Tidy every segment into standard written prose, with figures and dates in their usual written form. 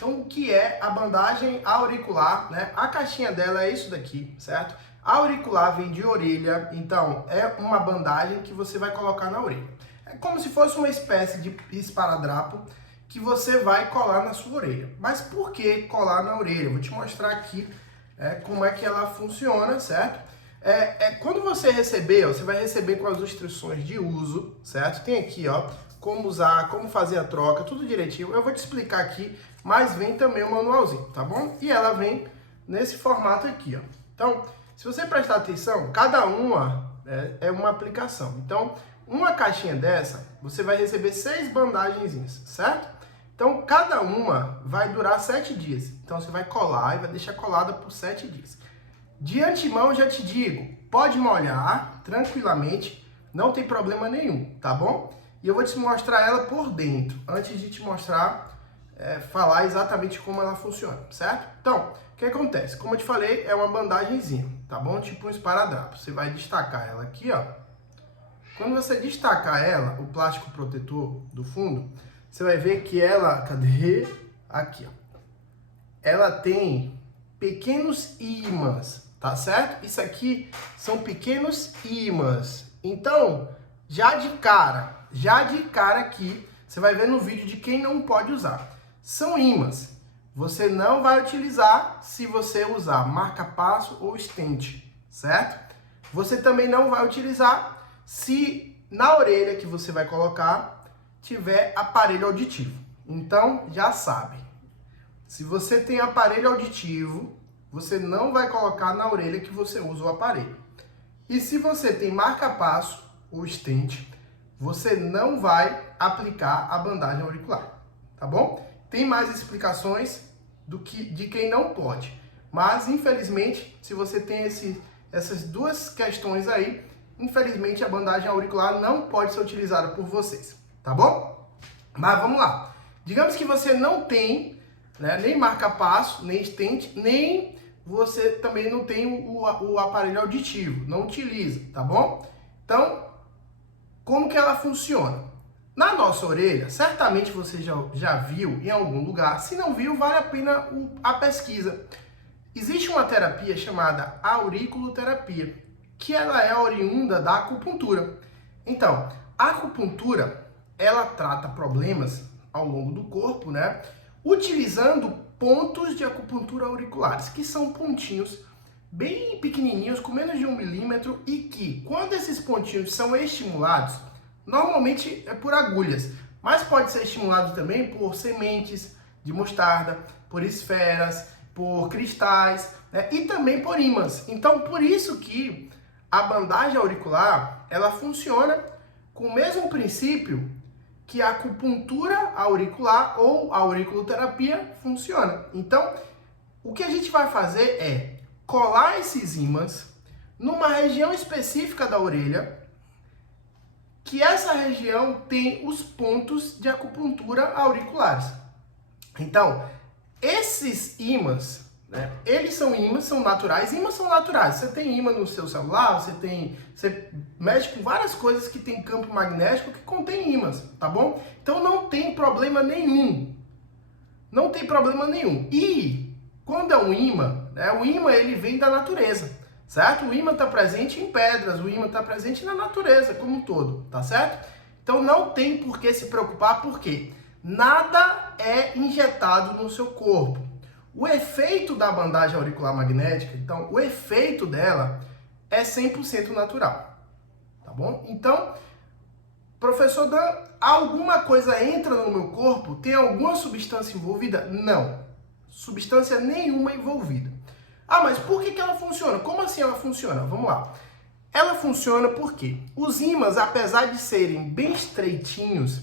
Então, o que é a bandagem auricular, né? A caixinha dela é isso daqui, certo? A auricular vem de orelha, então é uma bandagem que você vai colocar na orelha. É como se fosse uma espécie de esparadrapo que você vai colar na sua orelha. Mas por que colar na orelha? Eu vou te mostrar aqui como é que ela funciona, certo? Quando você receber, você vai receber com as instruções de uso, certo? Tem aqui, ó, como usar, como fazer a troca, tudo direitinho. Eu vou te explicar aqui, mas vem também o manualzinho, tá bom? E ela vem nesse formato aqui, ó. Então, se você prestar atenção, cada uma é uma aplicação. Então, uma caixinha dessa, você vai receber 6 bandagenzinhas, certo? Então, cada uma vai durar 7 dias. Então, você vai colar e vai deixar colada por 7 dias. De antemão, já te digo, pode molhar tranquilamente, não tem problema nenhum, tá bom? E eu vou te mostrar ela por dentro, antes de te mostrar, falar exatamente como ela funciona, certo? Então, o que acontece? Como eu te falei, é uma bandagenzinha, tá bom? Tipo um esparadrapo. Você vai destacar ela aqui, ó. Quando você destacar ela, o plástico protetor do fundo, você vai ver que ela, cadê? Aqui, ó. Ela tem pequenos ímãs, tá certo? Isso aqui são pequenos ímãs. Então, já de cara aqui, você vai ver no vídeo de quem não pode usar. São ímãs. Você não vai utilizar se você usar marca-passo ou stent, certo? Você também não vai utilizar se na orelha que você vai colocar tiver aparelho auditivo. Então, já sabe. Se você tem aparelho auditivo, você não vai colocar na orelha que você usa o aparelho. E se você tem marca-passo ou stent, você não vai aplicar a bandagem auricular, tá bom? Tem mais explicações de quem não pode. Mas, infelizmente, se você tem essas duas questões aí, infelizmente a bandagem auricular não pode ser utilizada por vocês, tá bom? Mas vamos lá. Digamos que você não tem, né, nem marca-passo, nem stent, nem você também não tem o aparelho auditivo, não utiliza, tá bom? Então, como que ela funciona? Na nossa orelha, certamente você já viu em algum lugar. Se não viu, vale a pena a pesquisa. Existe uma terapia chamada auriculoterapia, que ela é oriunda da acupuntura. Então, a acupuntura, ela trata problemas ao longo do corpo, né? Utilizando pontos de acupuntura auriculares, que são pontinhos bem pequenininhos, com menos de 1 milímetro, e que, quando esses pontinhos são estimulados, normalmente é por agulhas, mas pode ser estimulado também por sementes de mostarda, por esferas, por cristais, né? E também por ímãs. Então, por isso que a bandagem auricular, ela funciona com o mesmo princípio que a acupuntura auricular ou a auriculoterapia funciona. Então, o que a gente vai fazer é colar esses ímãs numa região específica da orelha, que essa região tem os pontos de acupuntura auriculares. Então, esses ímãs, né, eles são ímãs, são naturais. Ímãs são naturais. Você tem ímã no seu celular, você mexe com várias coisas que tem campo magnético que contém ímãs, tá bom? Então não tem problema nenhum. Não tem problema nenhum. E quando é um ímã, né, o ímã ele vem da natureza, certo? O ímã está presente em pedras, o ímã está presente na natureza como um todo, tá certo? Então não tem por que se preocupar, porque nada é injetado no seu corpo. O efeito da bandagem auricular magnética, então, o efeito dela é 100% natural, tá bom? Então, professor Dan, alguma coisa entra no meu corpo? Tem alguma substância envolvida? Não, substância nenhuma envolvida. Ah, mas por que ela funciona? Como assim ela funciona? Vamos lá. Ela funciona porque os ímãs, apesar de serem bem estreitinhos,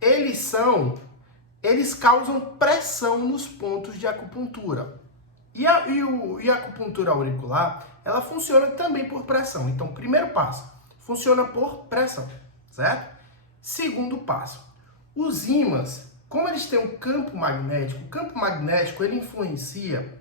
eles causam pressão nos pontos de acupuntura. E a acupuntura auricular, ela funciona também por pressão. Então, primeiro passo, funciona por pressão, certo? Segundo passo, os ímãs, como eles têm um campo magnético, o campo magnético ele influencia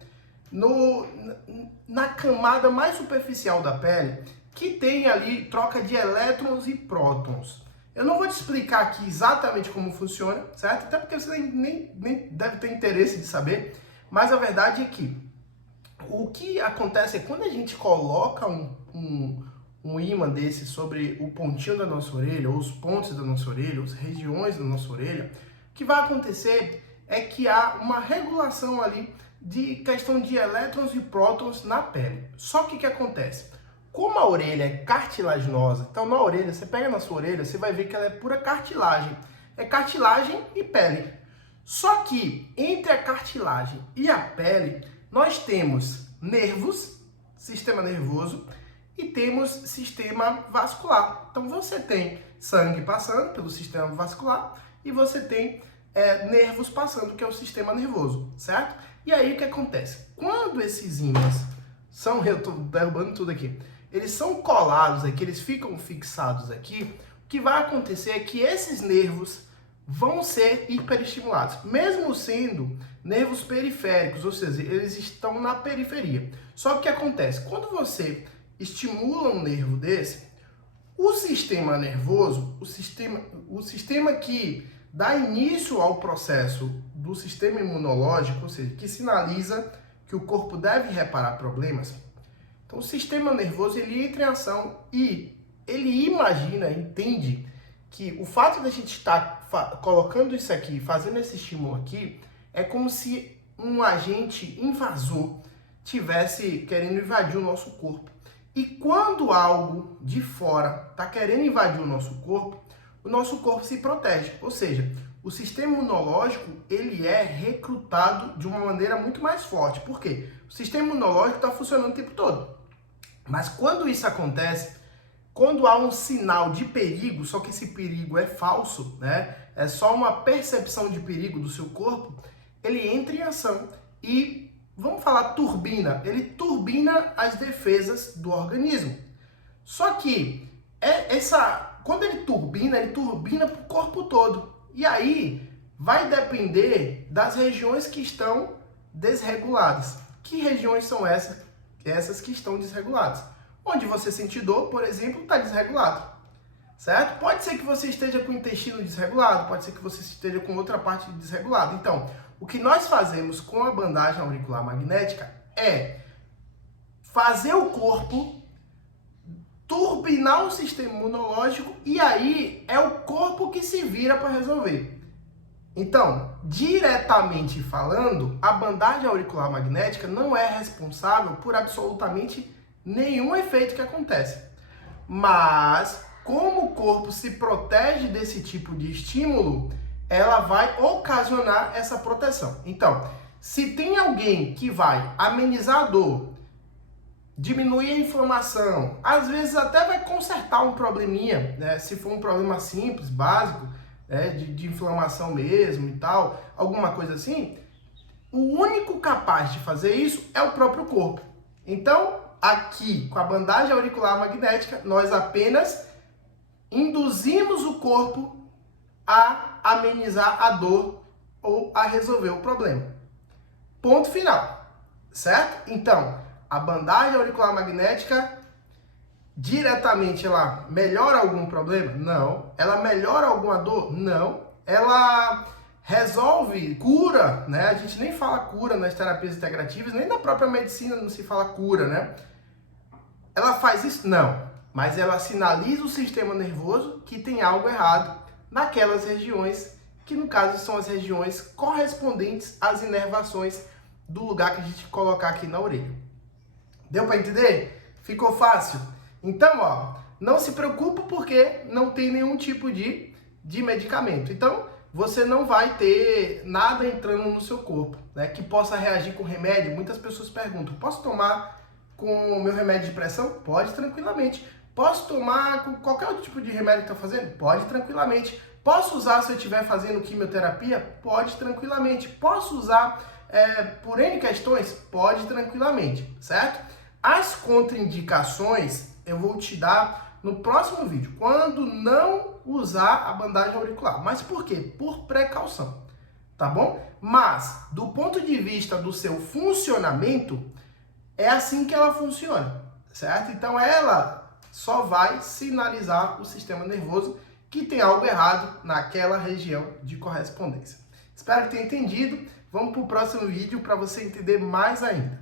na camada mais superficial da pele, que tem ali troca de elétrons e prótons. Eu não vou te explicar aqui exatamente como funciona, certo? Até porque você nem deve ter interesse de saber, mas a verdade é que o que acontece é quando a gente coloca um ímã desse sobre o pontinho da nossa orelha, ou os pontos da nossa orelha, as regiões da nossa orelha, o que vai acontecer é que há uma regulação ali de questão de elétrons e prótons na pele. Só que o que acontece? Como a orelha é cartilaginosa, então na orelha, você pega na sua orelha, você vai ver que ela é pura cartilagem. É cartilagem e pele. Só que entre a cartilagem e a pele, nós temos nervos, sistema nervoso, e temos sistema vascular. Então você tem sangue passando pelo sistema vascular e você tem nervos passando, que é o sistema nervoso, certo? E aí o que acontece? Quando esses ímãs são, eu estou derrubando tudo aqui, eles são colados aqui, eles ficam fixados aqui, o que vai acontecer é que esses nervos vão ser hiperestimulados, mesmo sendo nervos periféricos, ou seja, eles estão na periferia. Só que o que acontece? Quando você estimula um nervo desse, o sistema nervoso, o sistema que dá início ao processo do sistema imunológico, ou seja, que sinaliza que o corpo deve reparar problemas. Então, o sistema nervoso ele entra em ação e ele entende que o fato de a gente estar colocando isso aqui, fazendo esse estímulo aqui, é como se um agente invasor tivesse querendo invadir o nosso corpo. E quando algo de fora está querendo invadir o nosso corpo se protege. Ou seja, o sistema imunológico ele é recrutado de uma maneira muito mais forte. Por quê? O sistema imunológico está funcionando o tempo todo. Mas quando isso acontece, quando há um sinal de perigo, só que esse perigo é falso, né? É só uma percepção de perigo do seu corpo, ele entra em ação e, vamos falar turbina, ele turbina as defesas do organismo. Só que quando ele turbina para o corpo todo. E aí vai depender das regiões que estão desreguladas. Que regiões são essas? Essas que estão desreguladas. Onde você sente dor, por exemplo, está desregulado, certo? Pode ser que você esteja com o intestino desregulado, pode ser que você esteja com outra parte desregulada. Então, o que nós fazemos com a bandagem auricular magnética é fazer o corpo turbinar o sistema imunológico e aí é o corpo que se vira para resolver. Então, diretamente falando, a bandagem auricular magnética não é responsável por absolutamente nenhum efeito que acontece. Mas, como o corpo se protege desse tipo de estímulo, ela vai ocasionar essa proteção. Então, se tem alguém que vai amenizar a dor, diminuir a inflamação, às vezes até vai consertar um probleminha, né? Se for um problema simples, básico, de inflamação mesmo e tal, alguma coisa assim, o único capaz de fazer isso é o próprio corpo. Então, aqui, com a bandagem auricular magnética, nós apenas induzimos o corpo a amenizar a dor ou a resolver o problema. Ponto final, certo? Então, a bandagem auricular magnética diretamente ela melhora algum problema? Não. Ela melhora alguma dor? Não. Ela resolve, cura, né? A gente nem fala cura nas terapias integrativas, nem na própria medicina não se fala cura, né? Ela faz isso? Não. Mas ela sinaliza o sistema nervoso que tem algo errado naquelas regiões, que no caso são as regiões correspondentes às inervações do lugar que a gente colocar aqui na orelha. Deu para entender? Ficou fácil? Então, ó, não se preocupe porque não tem nenhum tipo de medicamento. Então, você não vai ter nada entrando no seu corpo, né, que possa reagir com remédio. Muitas pessoas perguntam, posso tomar com o meu remédio de pressão? Pode tranquilamente. Posso tomar com qualquer outro tipo de remédio que está fazendo? Pode tranquilamente. Posso usar se eu estiver fazendo quimioterapia? Pode tranquilamente. Posso usar por N questões? Pode tranquilamente, certo? As contraindicações eu vou te dar no próximo vídeo, quando não usar a bandagem auricular. Mas por quê? Por precaução, tá bom? Mas, do ponto de vista do seu funcionamento, é assim que ela funciona, certo? Então, ela só vai sinalizar o sistema nervoso que tem algo errado naquela região de correspondência. Espero que tenha entendido. Vamos para o próximo vídeo para você entender mais ainda.